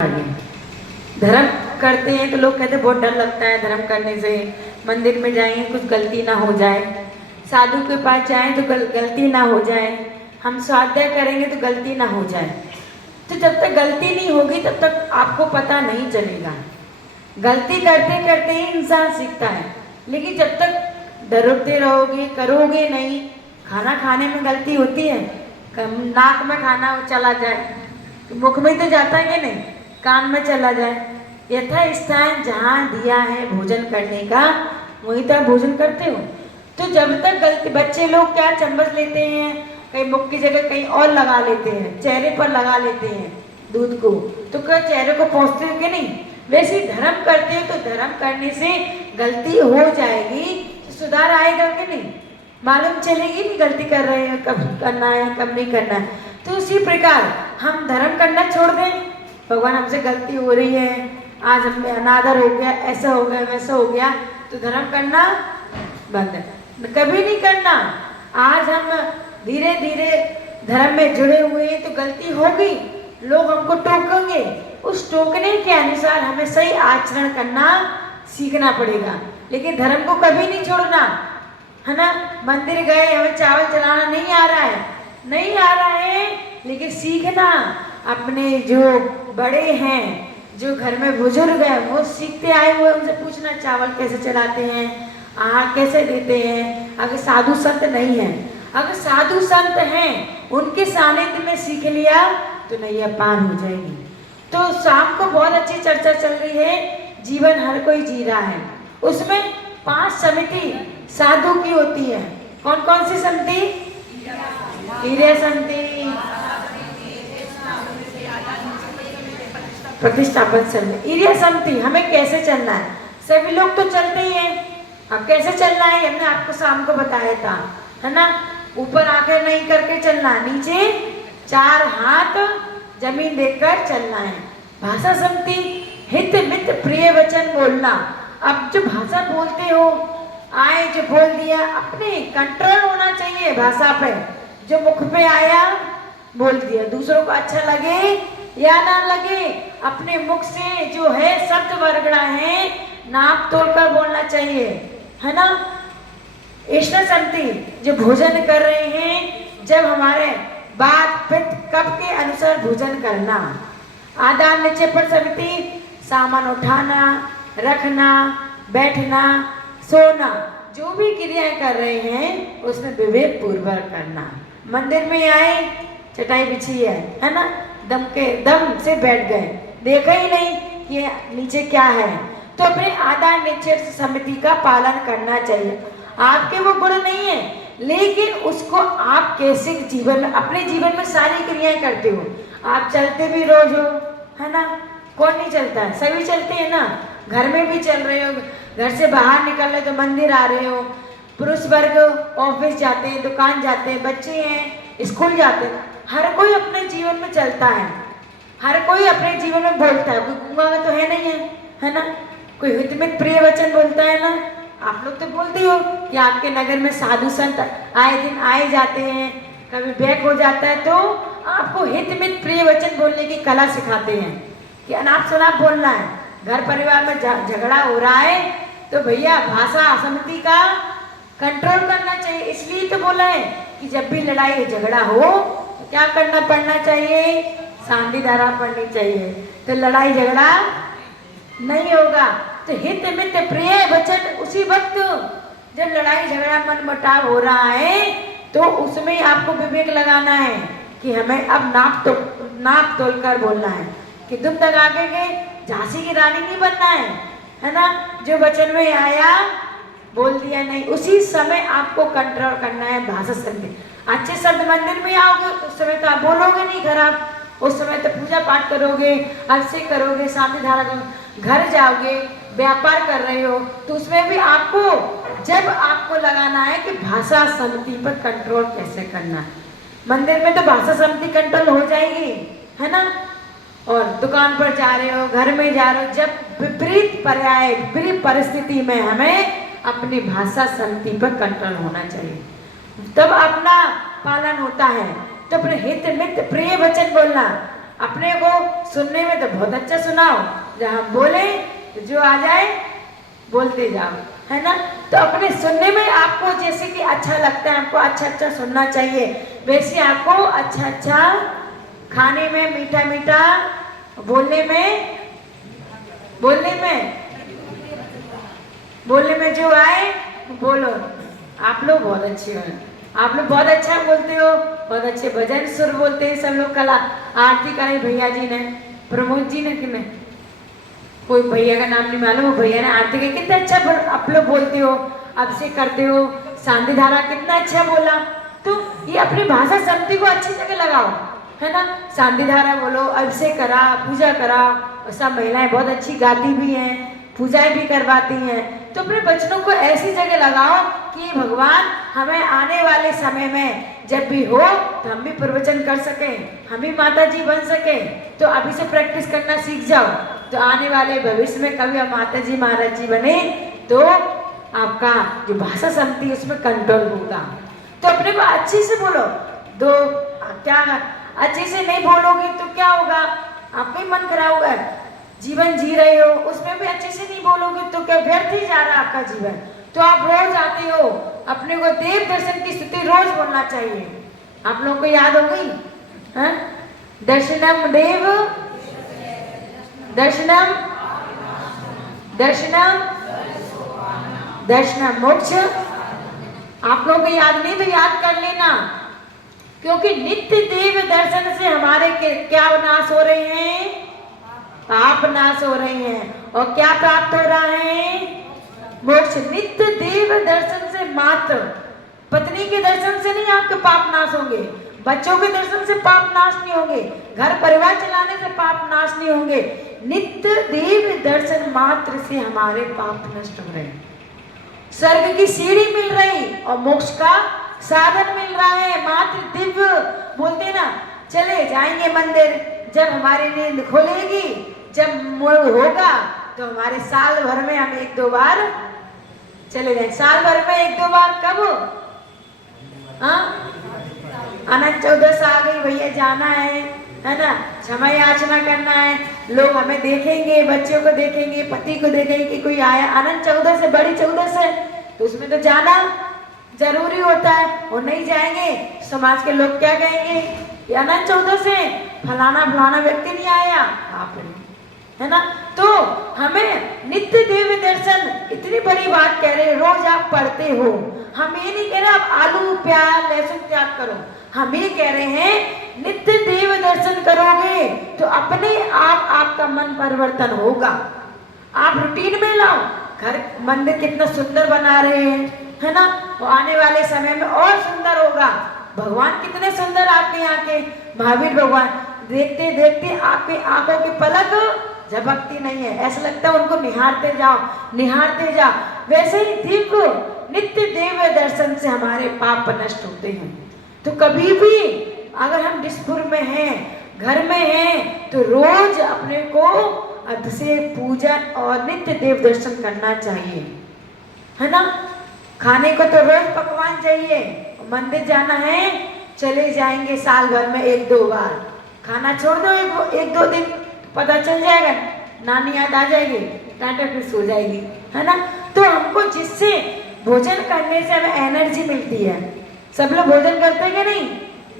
धर्म करते हैं तो लोग कहते हैं बहुत डर लगता है धर्म करने से, मंदिर में जाएंगे कुछ गलती ना हो जाए, साधु के पास जाएं तो गलती ना हो जाए, हम स्वाध्याय करेंगे तो गलती ना हो जाए। तो जब तक गलती नहीं होगी तब तक आपको पता नहीं चलेगा। गलती करते करते ही इंसान सीखता है, लेकिन जब तक डरते रहोगे करोगे नहीं। खाना खाने में गलती होती है, नाक में खाना चला जाए तो मुख में तो जाता है कि नहीं, कान में चला जाए। यथा स्थान जहाँ दिया है भोजन करने का वहीं तक भोजन करते हो। तो जब तक गलती, बच्चे लोग क्या चम्मच लेते हैं, कहीं मुख की जगह कहीं और लगा लेते हैं, चेहरे पर लगा लेते हैं दूध को, तो क्या चेहरे को पहुँचते हो कि नहीं। वैसे ही धर्म करते हो तो धर्म करने से गलती हो जाएगी तो सुधार आएगा कि नहीं, मालूम चलेगी नहीं गलती कर रहे हैं, कब करना है कब नहीं करना है। तो उसी प्रकार हम धर्म करना छोड़ दें, भगवान हमसे गलती हो रही है, आज हमें अनादर हो गया, ऐसा हो गया वैसा हो गया, तो धर्म करना बंद है, कभी नहीं करना। आज हम धीरे धीरे धर्म में जुड़े हुए हैं तो गलती होगी, लोग हमको टोकेंगे, उस टोकने के अनुसार हमें सही आचरण करना सीखना पड़ेगा, लेकिन धर्म को कभी नहीं छोड़ना, है ना। मंदिर गए, हमें चावल चलाना नहीं आ रहा है, नहीं आ रहा है, लेकिन सीखना। अपने जो बड़े हैं, जो घर में बुजुर्ग हैं, वो सीखते आए हुए, उनसे पूछना चावल कैसे चलाते हैं, आहार कैसे देते हैं। अगर साधु संत नहीं है, अगर साधु संत हैं, उनके सानिध्य में सीख लिया तो नैया पार हो जाएगी। तो शाम को बहुत अच्छी चर्चा चल रही है, जीवन हर कोई जी रहा है, उसमें 5 समिति साधु की होती है। कौन कौन सी समिति? हीरे समिति, प्रतिष्ठापन समिति, ईर्या समिति। हमें कैसे चलना है, सभी लोग तो चलते ही हैं, अब कैसे चलना है हमने आपको शाम को बताया था, है ना। ऊपर आके नहीं करके चलना, नीचे 4 हाथ जमीन देखकर चलना है। भाषा समिति, हित मित प्रिय वचन बोलना। अब जो भाषा बोलते हो, आए जो बोल दिया, अपने कंट्रोल होना चाहिए भाषा पे, जो मुख पे आया बोल दिया, दूसरों को अच्छा लगे या ना लगे, अपने मुख से जो है शब्द वर्गड़ा है नाप तोल कर बोलना चाहिए, है ना। ईष्ण समिति, जो भोजन कर रहे हैं, जब हमारे बात पित्त कब के अनुसार भोजन करना। आदान निक्षेपण समिति, सामान उठाना, रखना, बैठना, सोना, जो भी क्रियाएं कर रहे हैं उसमें विवेक पूर्वक करना। मंदिर में आए, चटाई बिछी है ना, दम से बैठ गए, देखा ही नहीं कि नीचे क्या है, तो अपने आदान निक्षेप समिति का पालन करना चाहिए। आपके वो गुण नहीं है, लेकिन उसको आप कैसे जीवन में, अपने जीवन में सारी क्रियाएं करते हो। आप चलते भी रोज हो, है ना, कौन नहीं चलता है, सभी चलते हैं ना। घर में भी चल रहे हो, घर से बाहर निकल रहे तो मंदिर आ रहे हो, पुरुष वर्ग ऑफिस जाते हैं, दुकान जाते हैं, बच्चे हैं स्कूल जाते हैं, हर कोई अपने जीवन में चलता है, हर कोई अपने जीवन में बोलता है। कोई गूंगा तो है नहीं है ना, कोई हित मित प्रिय वचन बोलता है ना। आप लोग तो बोलते हो कि आपके नगर में साधु संत आए दिन आए जाते हैं, कभी बैक हो जाता है तो आपको हित मित प्रिय वचन बोलने की कला सिखाते हैं कि अनाप शनाप बोलना है। घर परिवार में झगड़ा हो रहा है तो भैया भाषा समिति का कंट्रोल करना चाहिए। इसलिए तो बोला है कि जब भी लड़ाई झगड़ा हो तो क्या पड़ना चाहिए, शांति धारा पढ़नी चाहिए, तो लड़ाई झगड़ा नहीं होगा। तो हित मित प्रिय वचन उसी वक्त जब लड़ाई झगड़ा मन मुटाव हो रहा है तो उसमें आपको विवेक लगाना है कि हमें अब नाप तोल कर बोलना है कि तुम तक आगे के झांसी की रानी नहीं बनना है ना। जो वचन में आया बोल दिया नहीं, उसी समय आपको कंट्रोल करना है भाषा समिति। अच्छे शब्द मंदिर में आओगे उस समय तो आप बोलोगे नहीं खराब, उस समय तो पूजा पाठ करोगे, अभिषेक से करोगे, शांति धारा करोगे। घर जाओगे, व्यापार कर रहे हो तो उसमें भी आपको जब आपको लगाना है कि भाषा समिति पर कंट्रोल कैसे करना है। मंदिर में तो भाषा समिति कंट्रोल हो जाएगी, है ना। और दुकान पर जा रहे हो, घर में जा रहे हो, जब विपरीत पर्याय विपरीत परिस्थिति में हमें अपनी भाषा समिति पर कंट्रोल होना चाहिए, तब अपना पालन होता है। तो अपने हित मित प्रिय वचन बोलना, अपने को सुनने में तो बहुत अच्छा सुनाओ, जब हम बोले तो जो आ जाए बोलते जाओ, है ना। तो अपने सुनने में आपको जैसे कि अच्छा लगता है, आपको अच्छा अच्छा सुनना चाहिए, वैसे आपको अच्छा अच्छा खाने में, मीठा मीठा बोलने में जो आए बोलो। आप लोग बहुत अच्छे हो, आप लोग बहुत अच्छा बोलते हो, बहुत अच्छे भजन सुर बोलते हैं सब लोग। कला आरती कराई भैया जी ने, प्रमोद जी ने, कि कोई भैया का नाम नहीं मालूम, वो भैया ने आरती की, कितना अच्छा आप लोग बोलते हो, अब से करते हो। शांति धारा कितना अच्छा बोला। तो ये अपनी भाषा शक्ति को अच्छी जगह लगाओ, है ना। शांति धारा बोलो, अब से करा, पूजा करा, और सब महिलाएं बहुत अच्छी गाती भी हैं, पूजाएं भी करवाती हैं। तो अपने बच्चों को ऐसी जगह लगाओ कि भगवान हमें आने वाले समय में जब भी हो तो हम भी प्रवचन कर सकें, हम भी माता जी बन सके। तो अभी से प्रैक्टिस करना सीख जाओ, तो आने वाले भविष्य में कभी हम माता जी महाराज जी बने तो आपका जो भाषा शक्ति उसमें कंट्रोल होगा। तो अपने को अच्छे से बोलो। दो क्या अच्छे से नहीं बोलोगे तो क्या होगा, आपका ही मन खराब होगा। जीवन जी रहे हो उसमें भी अच्छे से नहीं बोलोगे तो क्या व्यर्थ ही जा रहा है आपका जीवन। तो आप रोज आते हो, अपने को देव दर्शन की स्तुति रोज बोलना चाहिए। आप लोगों को याद हो गई, हाँ? दर्शनम देव, दर्शनम दर्शनम दर्शनम मोक्ष। आप लोगों को याद नहीं तो याद कर लेना, क्योंकि नित्य देव दर्शन से हमारे क्या नाश हो रहे हैं, पाप नाश हो रहे हैं। और क्या प्राप्त हो रहा है, मोक्ष। नित्य देव दर्शन से मात्र, पत्नी के दर्शन से नहीं आपके पाप नाश होंगे, बच्चों के दर्शन से पाप नाश नहीं होंगे, घर परिवार चलाने से पाप नाश नहीं होंगे। नित्य देव दर्शन मात्र से हमारे पाप नष्ट हो रहे हैं, स्वर्ग की सीढ़ी मिल रही और मोक्ष का साधन मिल रहा है। मात्र दिव्य बोलते ना, चले जाएंगे मंदिर, जब हमारी नींद खोलेगी, जब मोड़ होगा तो हमारे साल भर में हम 1-2 बार चले जाएंगे। साल भर में 1-2 बार कब, हाँ, अनंत चौदस आ गई भैया, जाना है ना, क्षमा याचना करना है। लोग हमें देखेंगे, बच्चों को देखेंगे, पति को देखेंगे कि कोई आया। अनंत चौदस है, बड़ी चौदस है, तो उसमें तो जाना जरूरी होता है। वो नहीं जाएंगे समाज के लोग क्या कहेंगे, ये अनंत चौदस है, फलाना फलाना व्यक्ति नहीं आया, आप है ना। तो हमें नित्य देव दर्शन, इतनी बड़ी बात कह रहे, रोज आप पढ़ते हो। हम ये नहीं कह रहे आप आलू प्याज लहसुन त्याग करो, हम ये कह रहे हैं नित्य देव दर्शन करोगे तो अपने आप आपका मन परिवर्तन होगा। आप रूटीन में लाओ, घर मंदिर कितना सुंदर बना रहे हैं, है ना, वो आने वाले समय में और सुंदर होगा। भगवान कितने सुंदर आपके यहाँ के महावीर भगवान, देखते देखते आपके आंखों की पलक झपकती नहीं है, ऐसा लगता है उनको निहारते जाओ निहारते जाओ। वैसे ही दिव्य नित्य देव दर्शन से हमारे पाप नष्ट होते हैं। तो कभी भी अगर हम डिस्पुर में हैं, घर में हैं, तो रोज अपने को अभिषेक पूजन और नित्य देव दर्शन करना चाहिए, है ना। खाने को तो रोज पकवान चाहिए, मंदिर जाना है चले जाएंगे साल भर में 1-2 बार। खाना छोड़ दो 1-2 दिन, पता चल जाएगा, नानी याद आ जाएगी, टाटा फिर सो जाएगी, है ना। तो हमको जिससे भोजन करने से हमें एनर्जी मिलती है। सब लोग भोजन करते हैं कि नहीं,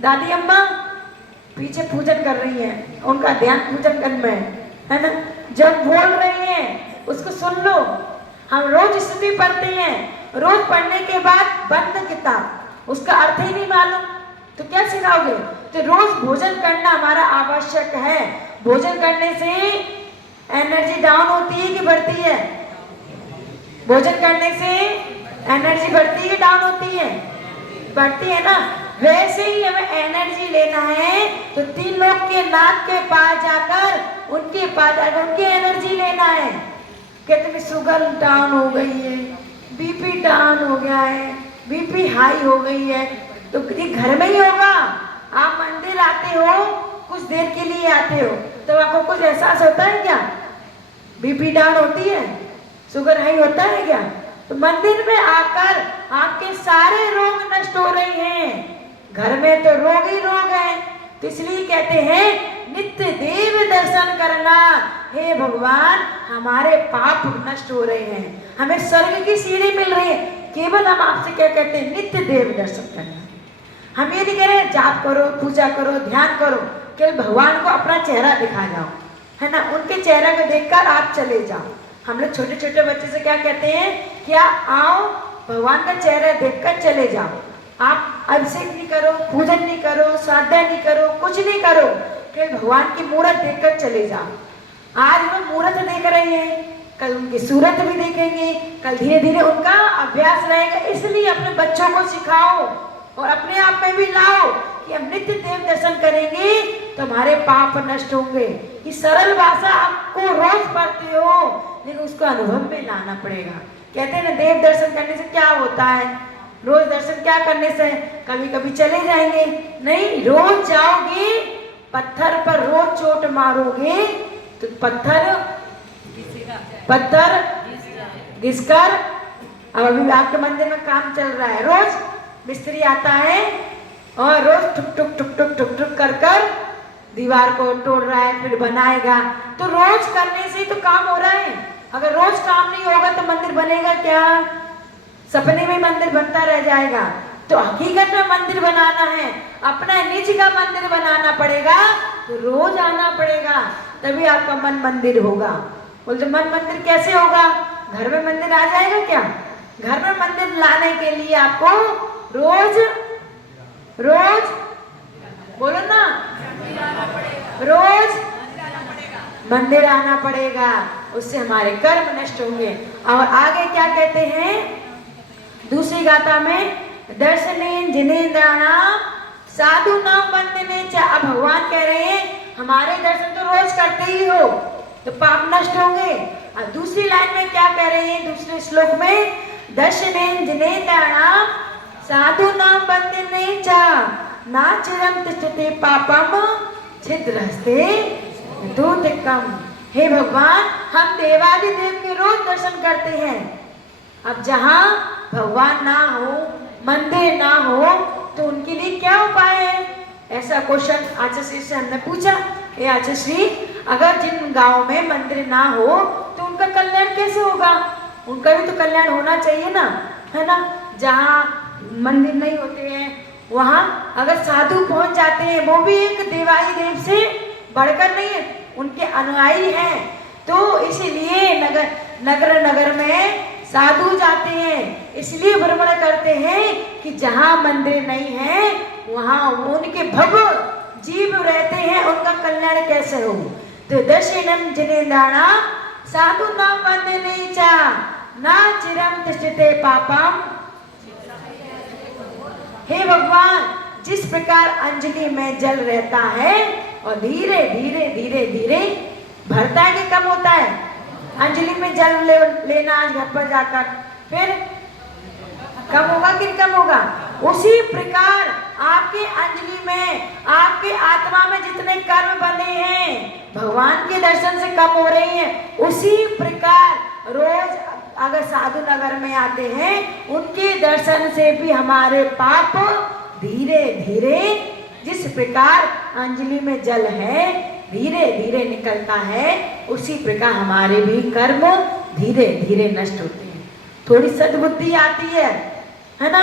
दादी अम्मा पीछे पूजन कर रही हैं, उनका ध्यान पूजन करना है ना। जब बोल रही हैं उसको सुन लो। हम रोज स्तुति पढ़ते हैं, रोज पढ़ने के बाद बंद किताब, उसका अर्थ ही नहीं मालूम तो क्या सिखाओगे। तो रोज भोजन करना हमारा आवश्यक है। भोजन करने से एनर्जी डाउन होती है कि बढ़ती है, भोजन करने से एनर्जी बढ़ती है डाउन होती है, बढ़ती है ना। वैसे ही हमें एनर्जी लेना है तो 3 लोग के नाक के पास जाकर उनके पास जाकर उनकी एनर्जी लेना है। कहते हैं शुगर डाउन हो गई है, बीपी डाउन हो गया है, बीपी हाई हो गई है, तो ये घर में ही होगा। आप मंदिर आते हो, कुछ देर के लिए आते हो, तो आपको कुछ एहसास होता है क्या, बीपी डाउन होती है, शुगर हाई होता है क्या। तो मंदिर में आकर आपके सारे रोग नष्ट हो रहे हैं। घर में तो रोग ही रोग हैं, तो इसलिए कहते हैं नित्य देव दर्शन करना। हे भगवान, हमारे पाप नष्ट हो रहे हैं, हमें स्वर्ग की सीढ़ी मिल रही है, केवल हम आपसे क्या कहते हैं, नित्य देव दर्शन करना। हम ये नहीं कह रहे जाप करो, पूजा करो, ध्यान करो, केवल भगवान को अपना चेहरा दिखा जाओ, है ना, उनके चेहरा को देखकर आप चले जाओ। हम लोग छोटे छोटे बच्चे से क्या कहते हैं, क्या आओ भगवान का चेहरा देखकर चले जाओ। आप अभिषेक नहीं करो, पूजन नहीं करो, श्राद्ध नहीं करो, कुछ नहीं करो, केवल भगवान की मूर्त देखकर चले जाओ। आज हम मूर्त देख रहे हैं, कल उनकी सूरत भी देखेंगे, कल धीरे धीरे उनका अभ्यास रहेगा। इसलिए अपने बच्चों को सिखाओ और अपने आप में भी लाओ कि हम नित्य देव दर्शन करेंगे तो हमारे पाप नष्ट होंगे। ये सरल भाषा आपको रोज पढ़ते हो, लेकिन उसको अनुभव में लाना पड़ेगा। कहते हैं ना, देव दर्शन करने से क्या होता है, रोज दर्शन क्या करने से, कभी कभी चले जाएंगे नहीं, रोज जाओगे, पत्थर पर रोज चोट मारोगे तो पत्थर घिसकर। अब अभी आपके मंदिर में काम चल रहा है, रोज मिस्त्री आता है और रोज टुक टुक टुक टुक टुक टुक कर कर दीवार को तोड़ रहा है, फिर बनाएगा। तो रोज करने से ही तो काम हो रहा है। अगर रोज काम नहीं होगा तो मंदिर बनेगा क्या, सपने में मंदिर बनता रह जाएगा। तो हकीकत में मंदिर बनाना है, अपना निज का मंदिर बनाना पड़ेगा, तो रोज आना पड़ेगा, तभी आपका मन मंदिर होगा। बोलते मन मंदिर कैसे होगा, घर में मंदिर आ जाएगा क्या? घर में मंदिर लाने के लिए आपको रोज रोज बोलो ना, रोज मंदिर आना पड़ेगा, उससे हमारे कर्म नष्ट होंगे। और आगे क्या कहते हैं दूसरी गाथा में, दर्शनेन जिनेन्द्राणाम साधु नाम बंदने च। अब भगवान कह रहे हैं हमारे दर्शन तो रोज करते ही हो तो पाप नष्ट होंगे। और दूसरी लाइन में क्या कह रहे हैं, दूसरे श्लोक में, दर्शनेन जिनेन्द्राणाम साधु नाम बंदने च ना चिरं तिष्ठते पापम छिद्रस्ते दूतिकम। हे भगवान, हम देवादिदेव के रोज दर्शन करते हैं। अब जहाँ भगवान ना हो, मंदिर ना हो, तो उनके लिए क्या उपाय है? ऐसा क्वेश्चन आचार्य श्री से हमने पूछा, हे आचार्य श्री, अगर जिन गांव में मंदिर ना हो तो उनका कल्याण कैसे होगा? उनका भी तो कल्याण होना चाहिए ना, है ना। जहाँ मंदिर नहीं होते हैं वहाँ अगर साधु पहुँच जाते हैं, वो भी एक देवाई देव से बढ़कर नहीं है, उनके अनुयायी हैं। तो इसीलिए नगर नगर में साधु जाते हैं, इसलिए भ्रमण करते हैं कि जहाँ मंदिर नहीं है वहाँ उनके भक्त जीव रहते हैं, उनका कल्याण कैसे हो। तो दर्शनम जिनेन्द्राणाम साधु नाम बंदने च ना चिरं तिष्ठते पापम। हे भगवान, जिस प्रकार अंजलि में जल रहता है और धीरे धीरे धीरे धीरे भरता है कि कम होता है, अंजलि में जल लेना आज घर पर जाकर, फिर कम होगा कि कम होगा? उसी प्रकार आपके अंजलि में, आपके आत्मा में जितने कर्म बने हैं भगवान के दर्शन से कम हो रहे हैं। उसी प्रकार रोज अगर साधु नगर में आते हैं, उनके दर्शन से भी हमारे पाप धीरे धीरे, जिस प्रकार अंजलि में जल है धीरे धीरे निकलता है, उसी प्रकार हमारे भी कर्म धीरे धीरे नष्ट होते हैं। थोड़ी सद्बुद्धि आती है ना।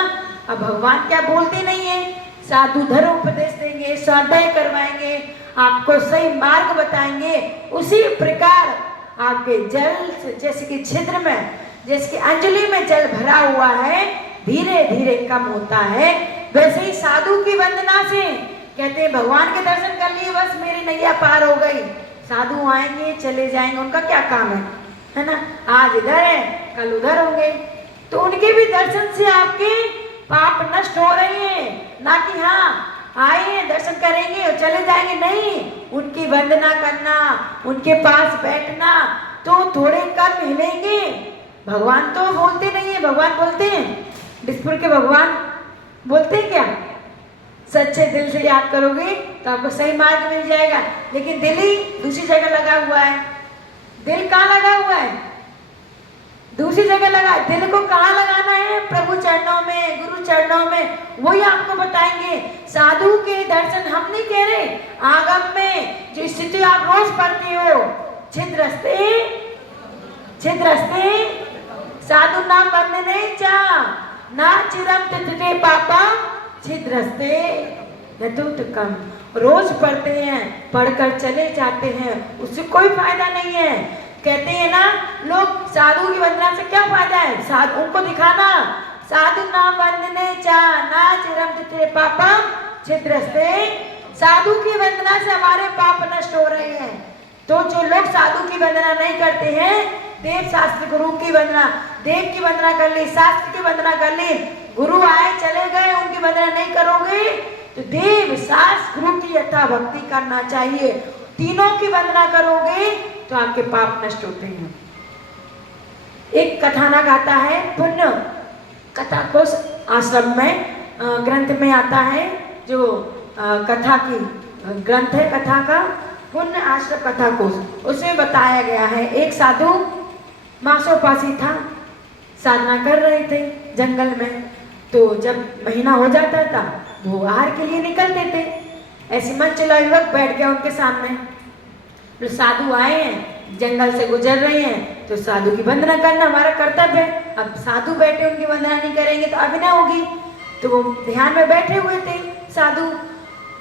अब भगवान क्या बोलते नहीं है, साधु धर्म उपदेश देंगे, स्वाध्याय करवाएंगे, आपको सही मार्ग बताएंगे। उसी प्रकार आपके जल जैसे कि छिद्र में, जैसे कि अंजलि में जल भरा हुआ है, धीरे धीरे कम होता है, वैसे ही साधु की वंदना से कहते हैं भगवान के दर्शन कर लिए, बस मेरी नैया पार हो गई। साधु आएंगे चले जाएंगे, उनका क्या काम है ना। आज इधर है कल उधर होंगे, तो उनके भी दर्शन से आपके पाप नष्ट हो रहे हैं। ना कि हाँ आए दर्शन करेंगे और चले जाएंगे, नहीं, उनकी वंदना करना, उनके पास बैठना, तो थोड़े कर्म हिलेंगे। भगवान तो बोलते नहीं है, भगवान बोलते हैं, दिसपुर के भगवान बोलते हैं क्या? सच्चे दिल से याद करोगे तो आपको सही मार्ग मिल जाएगा। लेकिन दिल ही दूसरी जगह लगा हुआ है। दिल कहाँ लगा हुआ है? दूसरी जगह लगा। दिल को कहाँ लगाना है? प्रभु चरणों में, गुरु चरणों में, वही आपको बताएंगे। साधु के दर्शन हम नहीं कह रहे, आगम में जो स्थिति आप रोज पढ़ते हो, छिद्रस्ते छिद्रस्ते साधु नाम बंधने चा ना चिरम तिथते पापा छिद्रस्ते यथोत्तम। रोज पढ़ते हैं, पढ़कर चले जाते हैं, उससे कोई फायदा नहीं है। कहते हैं ना लोग, साधु की वंदना से क्या फायदा है? साधु उनको दिखाना, साधु नाम वंदने चा ना चिरम तिथते पापा छिद्रस्ते। साधु की वंदना से हमारे पाप नष्ट हो रहे हैं। तो जो लोग साधु की वंदना नहीं करते हैं, देव शास्त्र गुरु की वंदना, देव की वंदना कर ली, शास्त्र की वंदना कर ली, गुरु आए चले गए, उनकी वंदना नहीं करोगे तो देव शास्त्र गुरु की यथा भक्ति करना चाहिए। तीनों की वंदना करोगे तो आपके पाप नष्ट होते हैं। एक कथानक आता है, पुण्य कथा कोश आश्रम में ग्रंथ में आता है, जो कथा की ग्रंथ है, कथा का पुण्य आश्रम कथा कोश, उसमें बताया गया है एक साधु मासोपासी था, साधना कर रहे थे जंगल में। तो जब महीना हो जाता था वो आहार के लिए निकलते थे। ऐसे मन चला युवक बैठ गया उनके सामने। तो साधु आए हैं, जंगल से गुजर रहे हैं, तो साधु की वंदना करना हमारा कर्तव्य है। अब साधु बैठे उनकी वंदना नहीं करेंगे तो अभिनय होगी। तो वो ध्यान में बैठे हुए थे साधु,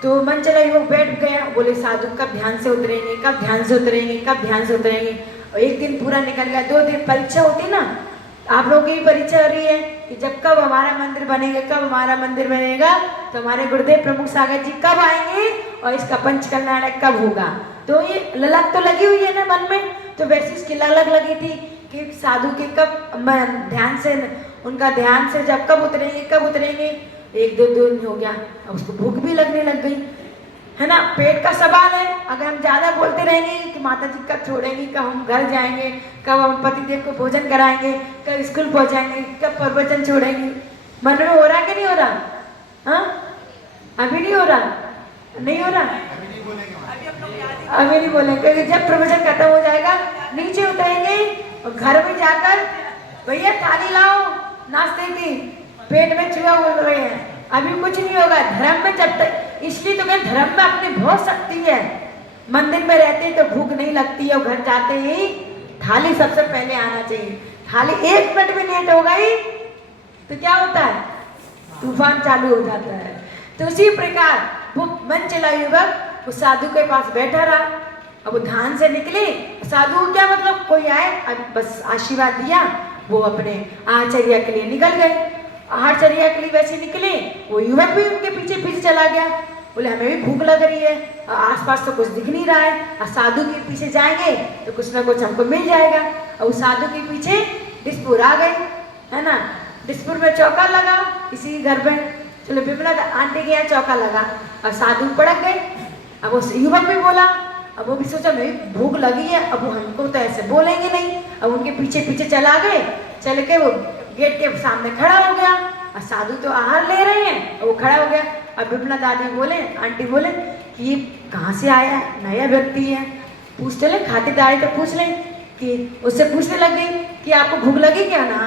तो मन चला युवक बैठ गया। बोले साधु कब ध्यान से उतरेंगे, कब ध्यान से उतरेंगे, कब ध्यान से उतरेंगे। और एक दिन पूरा निकल गया, 2 दिन परीक्षा होती ना, आप लोगों की परीक्षा हो रही है कि जब कब हमारा मंदिर बनेगा, कब हमारा मंदिर बनेगा, तो हमारे गुरुदेव प्रमुख सागर जी कब आएंगे और इसका पंच कल्याण कब होगा। तो ये ललक तो लगी हुई है ना मन में, तो वैसे इसकी ललक लगी थी कि साधु के कब ध्यान से, उनका ध्यान से जब कब उतरेंगे, कब उतरेंगे। 1-2 दिन हो गया, अब उसको भूख भी लगने लग गई, है ना। पेट का सवाल है। अगर हम ज्यादा बोलते रहेंगे कि माता जी कब छोड़ेंगी, कब हम घर जाएंगे, कब हम पतिदेव को भोजन कराएंगे, कब स्कूल पहुंचाएंगे, कब प्रवचन छोड़ेंगे, मन में हो रहा कि नहीं हो रहा? हाँ, अभी नहीं हो रहा, नहीं हो रहा, अभी नहीं बोलेंगे। क्योंकि जब प्रवचन खत्म हो जाएगा नीचे उतरेंगे और घर में जाकर भैया थाली लाओ नाश्ते की, पेट में चूहा बोल रहे हैं, अभी कुछ नहीं होगा। धर्म में जब तक, इसलिए तो कहते धर्म में अपनी बहुत शक्ति है। मंदिर में रहते तो भूख नहीं लगती है, और घर जाते ही थाली सबसे पहले आना चाहिए। थाली 1 मिनट भी लेट हो गई तो क्या होता है? तूफान चालू हो जाता है। तो उसी प्रकार वो मन चला युवक उस साधु के पास बैठा रहा। अब वो ध्यान से निकले, साधु को क्या मतलब, कोई आए बस आशीर्वाद दिया, वो अपने आचर्य के लिए निकल गए। आहारचर्या के लिए वैसे निकले, वो युवक भी उनके पीछे पीछे चला गया। बोले हमें भी भूख लग रही है, आसपास तो कुछ दिख नहीं रहा है, और साधु के पीछे जाएंगे तो कुछ ना कुछ हमको मिल जाएगा। और उस साधु के पीछे डिस्पुर आ गए, है ना। डिस्पुर में चौका लगा इसी घर में, चलो विमला आंटी के यहाँ चौका लगा और साधु पड़क गए। अब उस युवक भी बोला, अब वो भी सोचा मेरी भूख लगी है, अब वो हमको तो ऐसे बोलेंगे नहीं। अब उनके पीछे पीछे चला गए, चल के वो गेट के सामने खड़ा हो गया, और साधु तो आहार ले रहे हैं, और वो खड़ा हो गया। अब विमला दादी बोले, आंटी बोले कि ये कहाँ से आया है, नया व्यक्ति है, पूछते ले, खातिरदारी तो पूछ लें। कि उससे पूछने लग गई कि आपको भूख लगी क्या ना,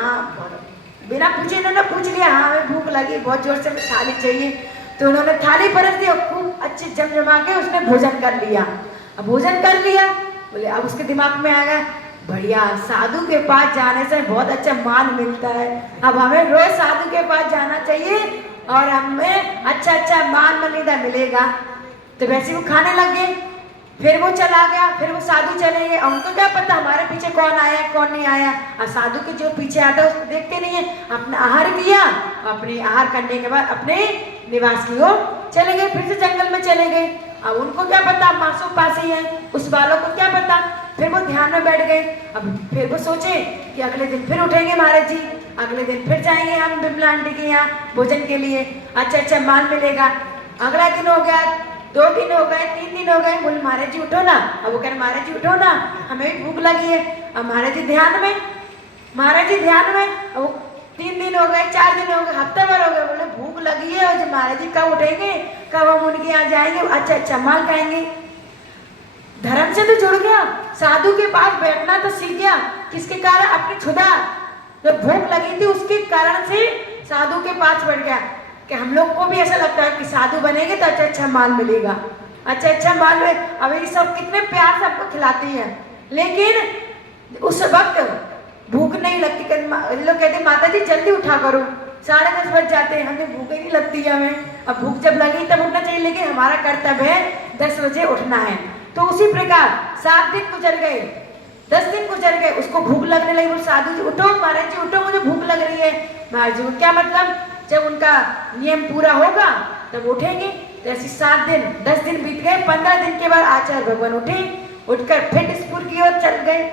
बिना पूछे इन्होंने पूछ लिया, हाँ हमें भूख लगी, बहुत जोर से थाली चाहिए। तो उन्होंने थाली परस दी और खूब अच्छे जमजमा के उसने भोजन कर लिया। अब भोजन कर लिया, बोले अब उसके दिमाग में आ गया, बढ़िया, साधु के पास जाने से बहुत अच्छा माल मिलता है, अब हमें रोज साधु के पास जाना चाहिए और हमें अच्छा अच्छा माल मलिदा मिलेगा। तो वैसे वो खाने लग गए। फिर वो चला गया, फिर वो साधु चले गए। उनको क्या पता हमारे पीछे कौन आया कौन नहीं आया। और साधु के जो पीछे आता है उसको देखते नहीं है। अपना आहार किया, अपने आहार करने के बाद अपने निवास की ओर चले गए, फिर से जंगल में चले गए। अब उनको क्या पता मासू पासी है, उस वालों को क्या पता। फिर वो ध्यान में बैठ गए। अब फिर वो सोचे कि अगले दिन फिर उठेंगे महाराज जी, अगले दिन फिर जाएंगे हम विमला आंटी के यहाँ भोजन के लिए, अच्छा अच्छा माल मिलेगा। अगला दिन हो गया, 2 दिन हो गए, 3 दिन हो गए, बोले महाराज जी उठो ना। अब वो कह रहे महाराज जी उठो ना, हमें भी भूख लगी है। अब महाराज जी ध्यान में, महाराज जी ध्यान में। अब वो 3 दिन हो गए, 4 दिन हो गए, हफ्ते भर हो गए, बोले भूख लगी है और जो महाराज जी कब उठेंगे, कब हम उनके यहाँ जाएंगे, अच्छा अच्छा माल खाएंगे। धर्म से तो जुड़ गया, साधु के पास बैठना तो सीख गया। किसके कारण? अपनी क्षुधा, जब भूख लगी थी उसके कारण से साधु के पास बैठ गया। कि हम लोग को भी ऐसा लगता है कि साधु बनेंगे तो अच्छा अच्छा माल मिलेगा, अच्छा अच्छा माल में। अब ये सब कितने प्यार से आपको खिलाती हैं, लेकिन उस वक्त भूख नहीं लगती। लोग कहते माता जी जल्दी उठा करो, 10:30 बज जाते हैं, हमें भूख ही नहीं लगती है हमें। अब भूख जब लगी तब उठना चाहिए, लेकिन हमारा कर्तव्य है 10 बजे उठना है। तो उसी प्रकार 7 दिन गुजर गए, 10 दिन गुजर गए, उसको भूख लगने लगी। वो साधु जी उठो, महाराज जी उठो, मुझे भूख लग रही है। महाराज जी को क्या मतलब, जब उनका नियम पूरा होगा तब उठेंगे। जैसे 7 दिन 10 दिन बीत गए, 15 दिन के बाद आचार्य भगवान उठे, उठकर फिर स्कूल की ओर चल गए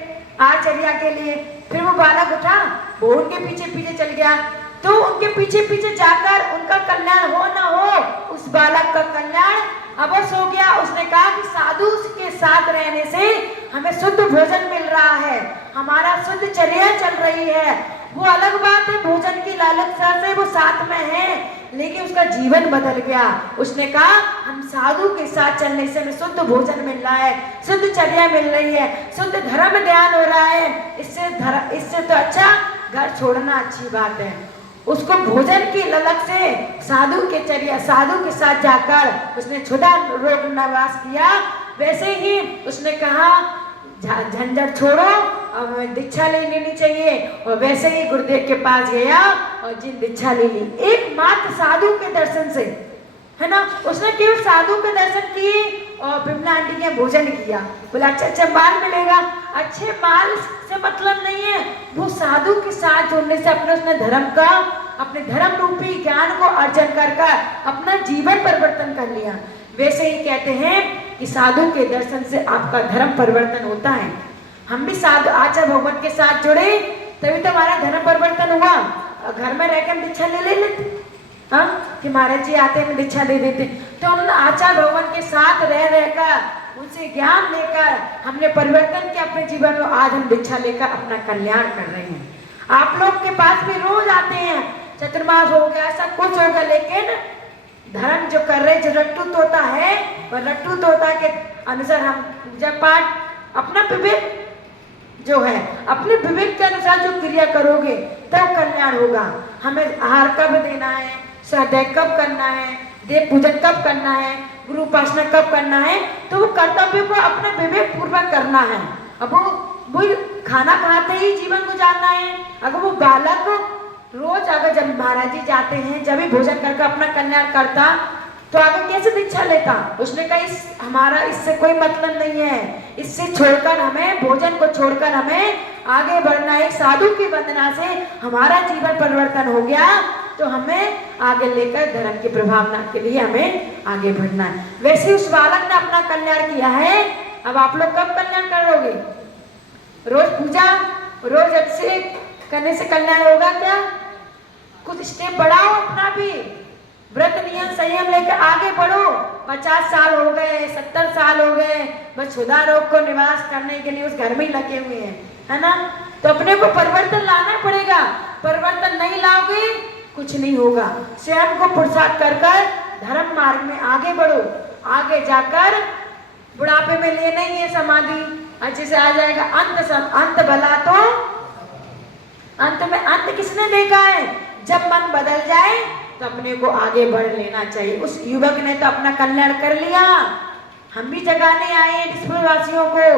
आचर्या के लिए। फिर वो बालक उठा, वो उनके पीछे पीछे चल गया। तो उनके पीछे पीछे जाकर उनका कल्याण हो ना हो, उस बालक का कल्याण अवश्य हो गया। उसने कहा कि साधु के साथ रहने से हमें शुद्ध भोजन मिल रहा है, हमारा शुद्ध चर्या चल रही है। वो अलग बात है, भोजन की लालसा से वो साथ में है, लेकिन उसका जीवन बदल गया। उसने कहा हम साधु के साथ चलने से हमें शुद्ध भोजन मिल रहा है, शुद्ध चर्या मिल रही है, शुद्ध धर्म ध्यान हो रहा है। इससे तो अच्छा घर छोड़ना अच्छी बात है। उसको भोजन की ललक से साधु के चर्या, साधु के साथ जाकर उसने क्षुधा रोग निवास किया। वैसे ही उसने कहा झंझट छोड़ो, अब दीक्षा ले लेनी चाहिए। और वैसे ही गुरुदेव के पास गया और जिन दीक्षा ले ली, एकमात्र साधु के दर्शन से, है ना। उसने केवल साधु के दर्शन किए और विमला आंटी के भोजन किया। बोला अच्छा अच्छा माल मिलेगा, अच्छे माल से मतलब नहीं है, वो साधु के साथ जुड़ने से उसने धर्म का, अपने धर्म रूपी ज्ञान को अर्जन कर अपना जीवन परिवर्तन कर लिया। वैसे ही कहते हैं कि साधु के दर्शन से आपका धर्म परिवर्तन होता है। हम भी साधु आचार्य भगवान के साथ जुड़े तभी तो हमारा धर्म परिवर्तन हुआ। घर में रहकर दीक्षा ले लेते, हाँ, कि महाराज जी आते हैं दीक्षा दे देते। तो हम आचार्य भगवान के साथ रहकर उनसे ज्ञान लेकर हमने परिवर्तन किया अपने जीवन में। आज हम दीक्षा लेकर अपना कल्याण कर रहे हैं। आप लोग के पास भी रोज आते हैं, चतुर्मास हो गया, सब कुछ हो गया, लेकिन धर्म जो कर रहे, जो रट्टू तोता है, वह रट्टू तोता के अनुसार हम पूजा पाठ अपना विवेक जो है, अपने विवेक के अनुसार जो क्रिया करोगे तब कल्याण होगा। हमें आहार कब देना है, स्वाध्याय कब करना है, देव पूजन कब करना है, गुरु उपासना कब करना है, तो वो कर्तव्य को अपने विवेक पूर्वक करना है। अब वो खाना खाते ही जीवन गुजारना है। अगर वो बालक रोज अगर जब महाराज जी जाते हैं जब भी भोजन करके अपना कल्याण करता, तो आगे कैसे दीक्षा लेता। उसने कहा हमारा इससे कोई मतलब नहीं है, इससे छोड़कर हमें, भोजन को छोड़कर हमें आगे बढ़ना है। साधु की वंदना से हमारा जीवन परिवर्तन हो गया, तो हमें आगे लेकर धर्म के प्रभावना के लिए हमें आगे बढ़ना है। वैसे उस बालक ने अपना कल्याण किया है। अब आप लोग कब कल्याण करोगे? रोज पूजा, रोज अभिषेक करने से कल्याण होगा क्या? कुछ स्टेप बढ़ाओ अपना भी, व्रत नियम संयम लेकर आगे बढ़ो। 50 साल हो गए, 70 साल हो गए, बस क्षुधा रोग को निवास करने के लिए उस घर में ही लगे हुए हैं, है ना। तो अपने को परिवर्तन लाना पड़ेगा। परिवर्तन नहीं लाओगे कुछ नहीं होगा। स्वयं को पुरुषार्थ कर धर्म मार्ग में आगे बढ़ो। आगे जाकर बुढ़ापे में ले नहीं है समाधि, अच्छे से आ जाएगा। अंत भला तो अंत में, अंत किसने देखा है? जब मन बदल जाए तो अपने को आगे बढ़ लेना चाहिए। उस युवक ने तो अपना कल्याण कर लिया। हम भी जगाने आए हैं डिस्पुर वासियों को,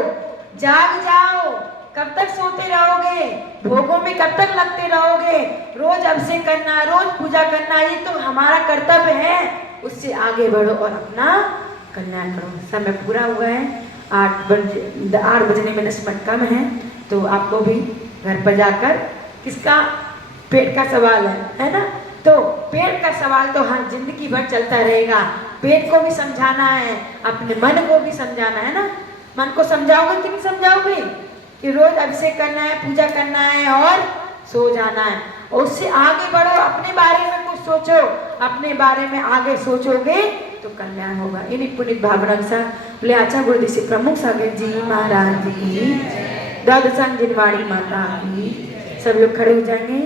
जाग जाओ। कब तक सोते रहोगे? भोगों में कब तक लगते रहोगे? रोज अभिषेक करना, रोज पूजा करना, ये तो हमारा कर्तव्य है। उससे आगे बढ़ो और अपना कल्याण करो। समय पूरा हुआ है, 8 बजने में 10 मिनट कम है, तो आपको भी घर पर जाकर, किसका पेट का सवाल है ना, तो पेट का सवाल तो हर जिंदगी भर चलता रहेगा। पेट को भी समझाना है, अपने मन को भी समझाना है ना। मन को समझाओगे कि नहीं समझाओगे कि रोज अभिषेक करना है, पूजा करना है और सो जाना है। और उससे आगे बढ़ो, अपने बारे में कुछ सोचो। अपने बारे में आगे सोचोगे तो कल्याण होगा। इन्हीं पुनित भावना के साथ बोले आचार्य गुरुदेव प्रमुख सागर जी महाराज जी की, द्वादशांग जिनवाणी माता की। सब लोग खड़े हो जाएंगे।